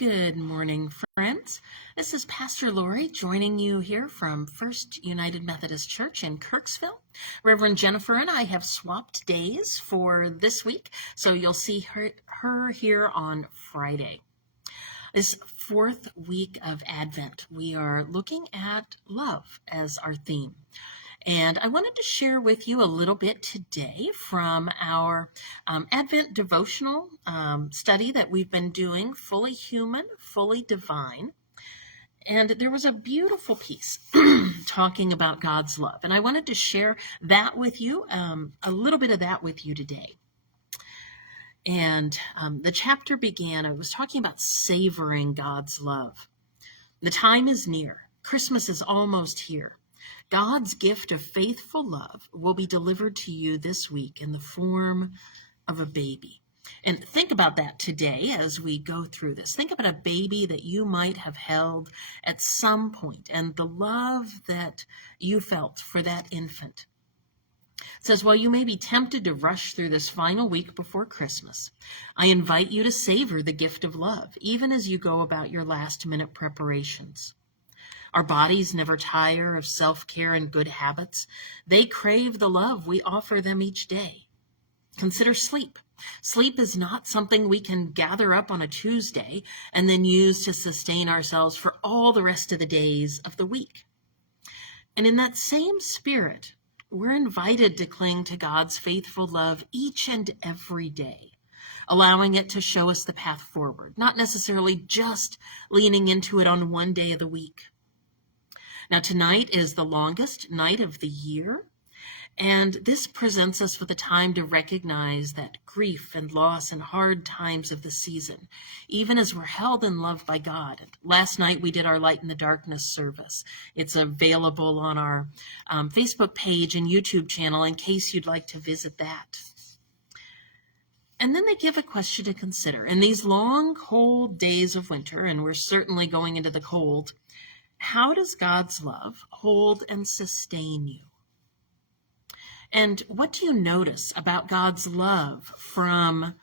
Good morning, friends. This is Pastor Lorri joining you here from First United Methodist Church in Kirksville. Reverend Jennifer and I have swapped days for this week, so you'll see her here on Friday. This fourth week of Advent, we are looking at love as our theme. And I wanted to share with you a little bit today from our Advent devotional study that we've been doing, Fully Human, Fully Divine. And there was a beautiful piece talking about God's love. And I wanted to share that with you, a little bit of that with you today. And the chapter began, I was talking about savoring God's love. The time is near. Christmas is almost here. God's gift of faithful love will be delivered to you this week in the form of a baby. And think about that today as we go through this. Think about a baby that you might have held at some point and the love that you felt for that infant. It says, while you may be tempted to rush through this final week before Christmas, I invite you to savor the gift of love, even as you go about your last-minute preparations. Our bodies never tire of self-care and good habits. They crave the love we offer them each day. Consider sleep. Sleep is not something we can gather up on a Tuesday and then use to sustain ourselves for all the rest of the days of the week. And in that same spirit, we're invited to cling to God's faithful love each and every day, allowing it to show us the path forward, not necessarily just leaning into it on one day of the week. Now, tonight is the longest night of the year, and this presents us with a time to recognize that grief and loss and hard times of the season, even as we're held in love by God. Last night, we did our Light in the Darkness service. It's available on our Facebook page and YouTube channel in case you'd like to visit that. And then they give a question to consider. In these long, cold days of winter, and we're certainly going into the cold, how does God's love hold and sustain you? And what do you notice about God's love from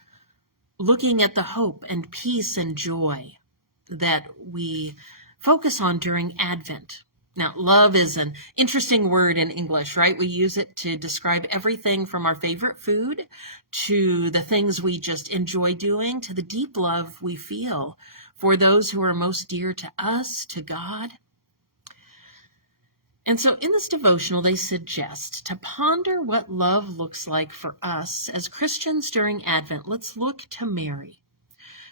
looking at the hope and peace and joy that we focus on during Advent? Now, love is an interesting word in English, right? We use it to describe everything from our favorite food to the things we just enjoy doing to the deep love we feel for those who are most dear to us, to God. And so in this devotional, they suggest to ponder what love looks like for us as Christians during Advent. Let's look to Mary.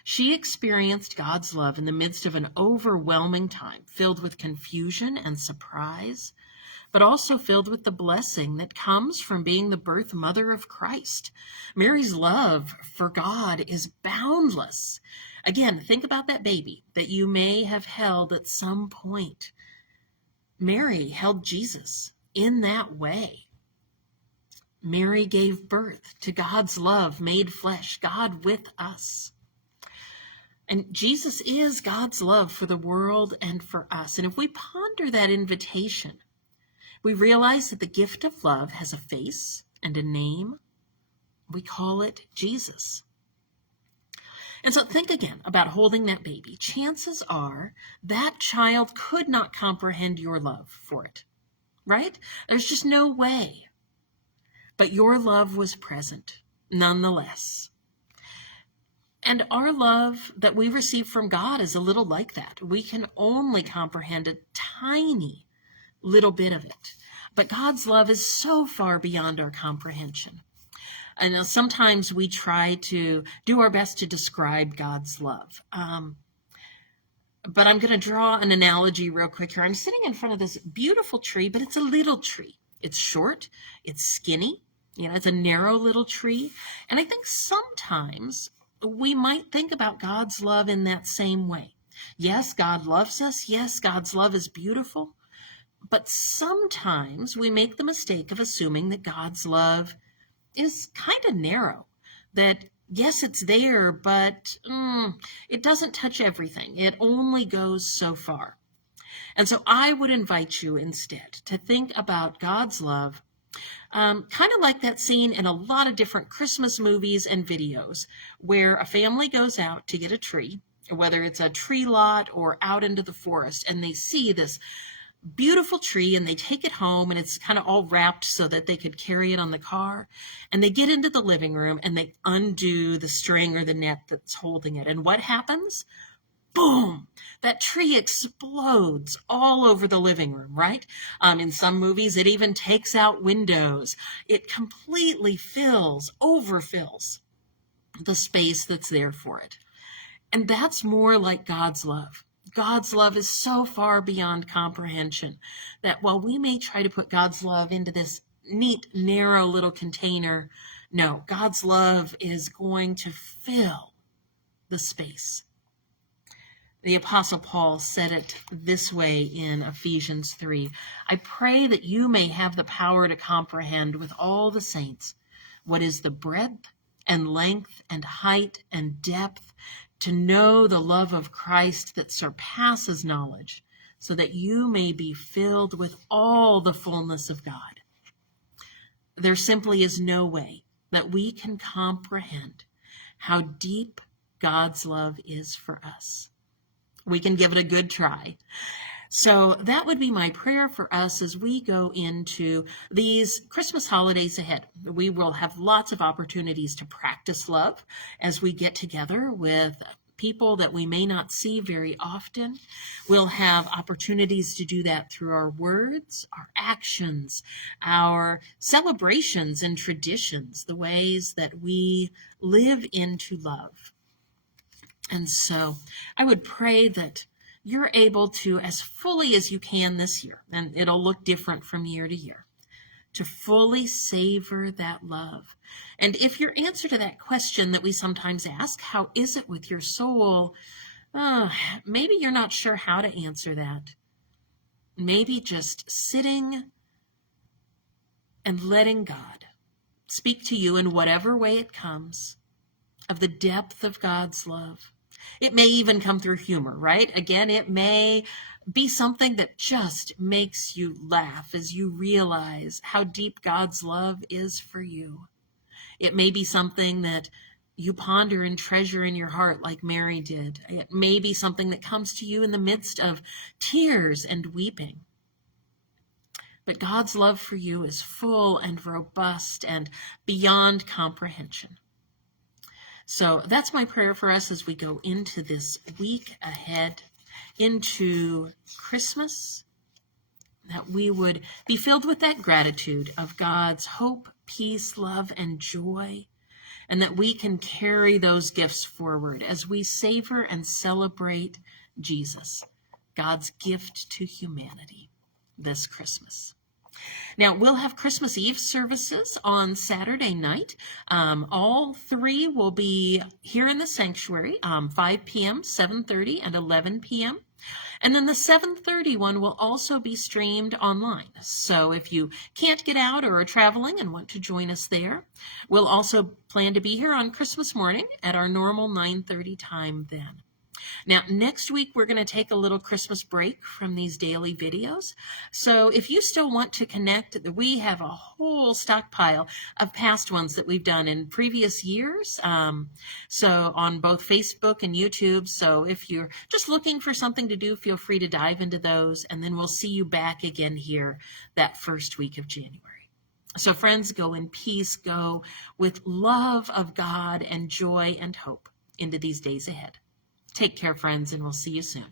She experienced God's love in the midst of an overwhelming time, filled with confusion and surprise, but also filled with the blessing that comes from being the birth mother of Christ. Mary's love for God is boundless. Again, think about that baby that you may have held at some point. Mary held Jesus in that way. Mary gave birth to God's love made flesh, God with us. And Jesus is God's love for the world and for us. And if we ponder that invitation, we realize that the gift of love has a face and a name. We call it Jesus. And so think again about holding that baby. Chances are that child could not comprehend your love for it, right? There's just no way. But your love was present nonetheless. And our love that we receive from God is a little like that. We can only comprehend a tiny little bit of it. But God's love is so far beyond our comprehension. I know sometimes we try to do our best to describe God's love. But I'm going to draw an analogy real quick here. I'm sitting in front of this beautiful tree, but it's a little tree. It's short, it's skinny, it's a narrow little tree. And I think sometimes we might think about God's love in that same way. Yes, God loves us. Yes, God's love is beautiful. But sometimes we make the mistake of assuming that God's love is kind of narrow, that yes, it's there, but it doesn't touch everything. It only goes so far. And so I would invite you instead to think about God's love kind of like that scene in a lot of different Christmas movies and videos where a family goes out to get a tree whether it's a tree lot or out into the forest, and they see this beautiful tree and they take it home and it's kind of all wrapped so that they could carry it on the car. And they get into the living room and they undo the string or the net that's holding it. And what happens? Boom! That tree explodes all over the living room, right? In some movies, it even takes out windows. It completely overfills the space that's there for it. And that's more like God's love. God's love is so far beyond comprehension that while we may try to put God's love into this neat, narrow little container, no, God's love is going to fill the space. The Apostle Paul said it this way in Ephesians 3. I pray that you may have the power to comprehend with all the saints what is the breadth and length and height and depth, to know the love of Christ that surpasses knowledge, so that you may be filled with all the fullness of God. There simply is no way that we can comprehend how deep God's love is for us. We can give it a good try. So that would be my prayer for us as we go into these Christmas holidays ahead. We will have lots of opportunities to practice love as we get together with people that we may not see very often. We'll have opportunities to do that through our words, our actions, our celebrations and traditions, the ways that we live into love. And so I would pray that you're able to, as fully as you can this year, and it'll look different from year to year, to fully savor that love. And if your answer to that question that we sometimes ask, how is it with your soul? Maybe you're not sure how to answer that. Maybe just sitting and letting God speak to you in whatever way it comes of the depth of God's love. It may even come through humor, right? Again, it may be something that just makes you laugh as you realize how deep God's love is for you. It may be something that you ponder and treasure in your heart like Mary did. It may be something that comes to you in the midst of tears and weeping. But God's love for you is full and robust and beyond comprehension. So that's my prayer for us as we go into this week ahead, into Christmas, that we would be filled with that gratitude of God's hope, peace, love, and joy, and that we can carry those gifts forward as we savor and celebrate Jesus, God's gift to humanity this Christmas. Now, we'll have Christmas Eve services on Saturday night. All three will be here in the sanctuary, 5 p.m., 7:30, and 11 p.m. And then the 7:30 one will also be streamed online. So if you can't get out or are traveling and want to join us there, we'll also plan to be here on Christmas morning at our normal 9:30 time then. Now, next week, we're going to take a little Christmas break from these daily videos. So if you still want to connect, we have a whole stockpile of past ones that we've done in previous years. So on both Facebook and YouTube. So if you're just looking for something to do, feel free to dive into those. And then we'll see you back again here that first week of January. So friends, go in peace, go with love of God and joy and hope into these days ahead. Take care, friends, and we'll see you soon.